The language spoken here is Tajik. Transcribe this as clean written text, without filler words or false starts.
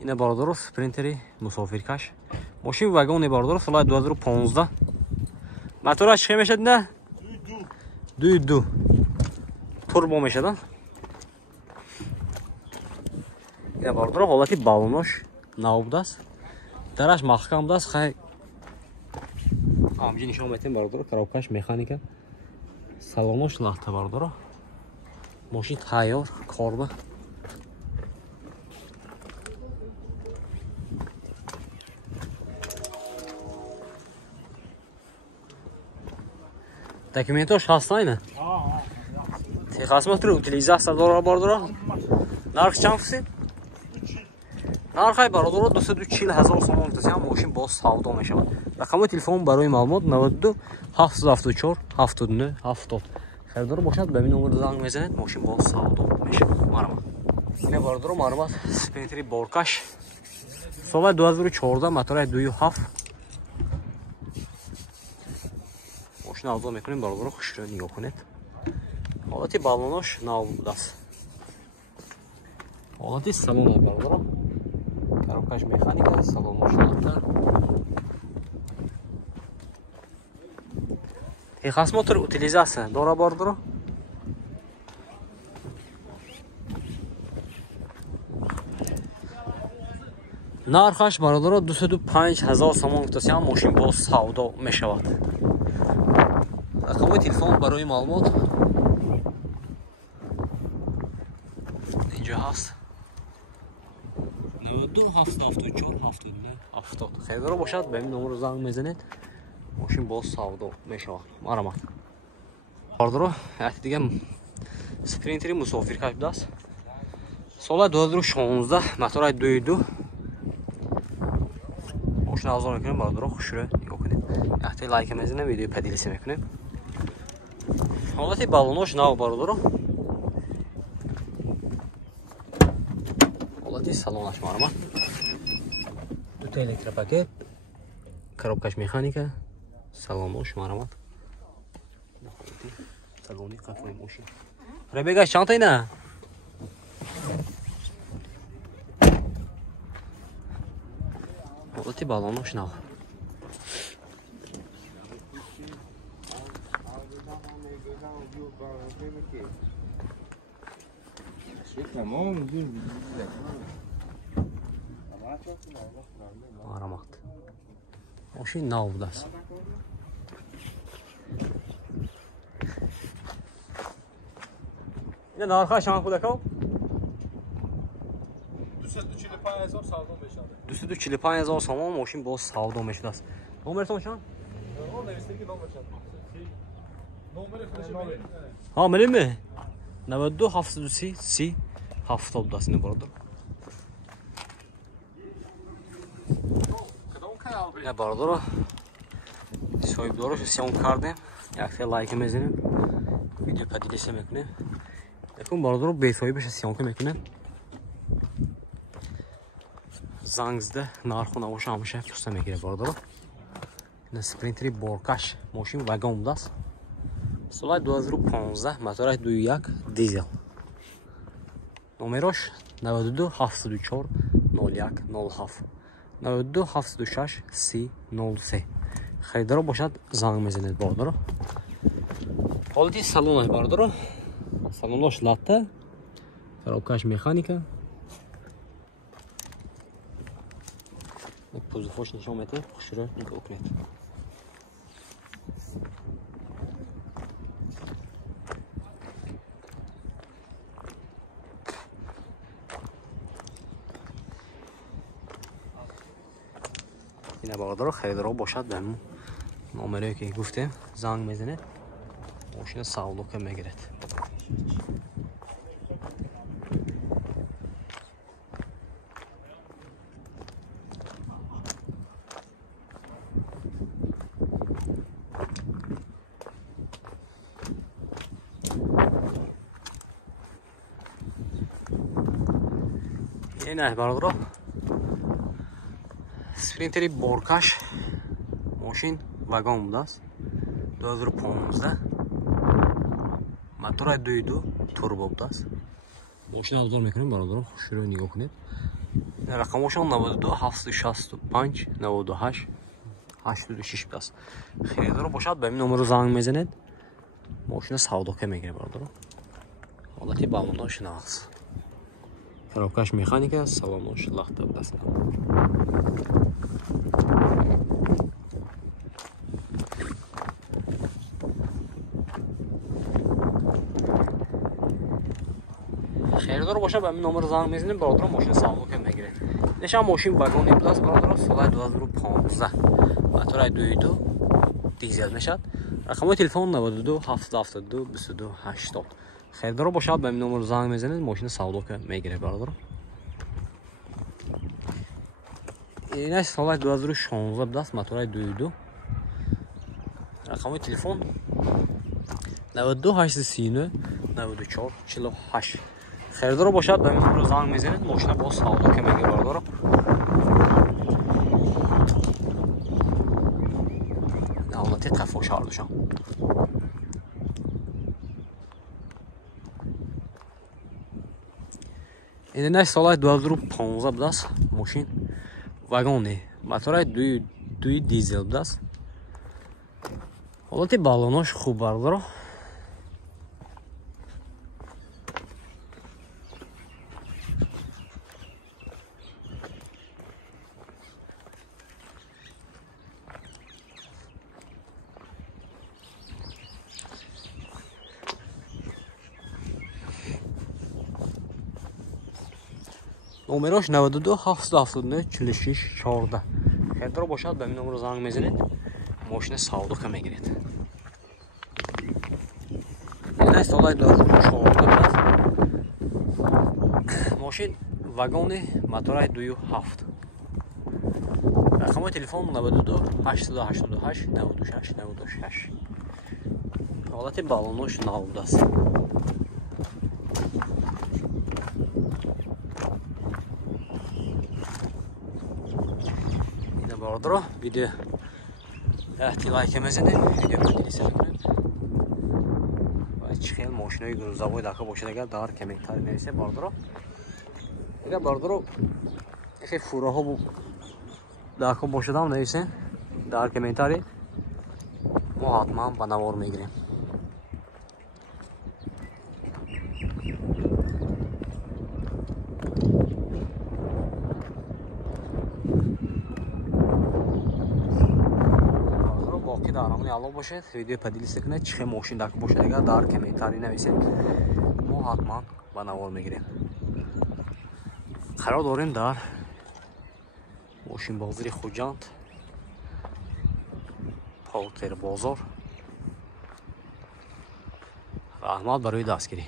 این برادر سپرینتری مسافرکش ماشین واگن برادر سال 2015 موتورش چی میشه نه دو توربو میشه ده این برادر حالتی بالونش ناب است درش محکم است خیلی همچنین نشان میتیم برادر کاروکش مکانیکا سالونش لخته برادر ماشین تیار کاربه Документош ҳастайна? Техасмотри утилизация дора бардора? Нарх чанд фиси? Нархай бародора 240,000 сомон таси ҳам мошин боз савдо мешавад. Рақамои телефон барои маълумот 92 774 79 70. Харидор бошад ба мин номер занг мезанед мошин боз савдо мешавад. Марҳамат. Ина бародора маълумот спринтери боркаш соли 2014 мотори 2.7 ماشین آزاد میکنیم برادر خوش رو نگاه کنید حالتی بالونش نو است حالتی سالن برادر کاروکش مکانیکا سالنش نوتر تخصص موتور утилизация داره برادر нархаш برادر 205,000 сомон гуфтаси ҳам мошин боз савдо мешавад. Рақамои телефон барои маълумот инҷо ҳаст 92 774 79 70. Харидор бошад ба ин номер занг мезанед мошин боз савдо мешавад. Марҳамат. Бардоро яхти дига спринтери мусофиркаш будааст. соли 2016 мотори 2.2 мошин авзо мекунем бардоро хушро нигоҳ кунед. яхти лайк мезанем видео падилиса мекунем. حالتی بالونش نو برادر حالتی سالونش مرمت دو تا الکتروپاکت коробкаш механика салонش مرمت салони қафои мошин ребегаш чанд та ина حالتی بالونش نو مرحمت ماشین نو بوده است این نرخش چند خود کام 245,000 سوم ماشین باز سودا میشده است. نمرتون چند؟ ها ملیم 92 730 30 70 دست نبرد. یا برادر صاحب دارش سیام کردیم یک تا لایک میزنیم ویدیو پادیلش میکنیم یکم برادر به صاحبش سیام میکنیم زنگزده نارخون آوش آموشه پوسته میگیره برادر این سپرینتری بورکاش ماشین واگن دست سال 2015 موتور 2.1 دیزل نمرش 92 724 01 07 92 726 30 03 خریدار باشد زنگ میزنید برادر. حالتی سالن برادر سالنش لاته коробкаш механика پوزخوش نشون میده خوش رو نگاه کنید. این برادر خریدار باشد به نمره که گفتیم زنگ میزنه ماشین سودا که میگیرد. این برادر سپرینتری بورکاش ماشین واگن بوده است 2015 موتور 2.2 توربو بوده است. ماشین ابزار میکنیم برادر خوش رو نگاه کنید рақамошон 92 765 98 86 аст. Херидор бошад ба ин номер занг мезанед. Мошина савдока мегире бародаро. Ҳолати балонош нақс. Коробкаш механика, салонош лахта даст. Херидор бошад ба ин номер занг мезанед бародаро, мошина савдока мегире. Нишан мошин вагони пласт бародаро, соли 2015. Мотори 2.2 дизел мешад. рақамои телефон 92 772 22 80. Херидор бошад ба ин номер занг мезанед, мошина савдока мегире бародаро. Инаш соли 2016 будаст, мотори 2.2. рақамои телефон 92 839 94 48. Херидор бошад ба ин номер занг мезанед, мошина боз савдока мегире бародаро. ҳолати қафо шардушам. Инаш соли 2015 будаст, мошин вагони мотори 2 дизел будаст. ҳолати балонош хуб бародаро. номерош 92 779 46 14. Херидор бошад ба ин номер занг мезанед, мошина савдока мегиред. Инаш соли 2014 будаст, мошин вагони мотори 2.7. рақамои телефон 92 888 96 96. ҳолати балонош нав будаст. Бародаро, видео лайк мезанед, видео подписывайтесь кунед. ва чӣ хел мошинои грузовой дака бошад агар дар комментарий нависед бародаро. агар бародаро эфе фураҳо дака бошадам нависед дар комментарий, мо ҳатман ба навор мегирем. даромони алло бошед, видео падилиста кунед, чӣ хел мошин дака бошад агар дар комментарий нависед, мо ҳатман ба навор мегирем. қарор дорем дар мошинбозари Хуҷанд, Полтер бозор. раҳмат барои дастгирӣ.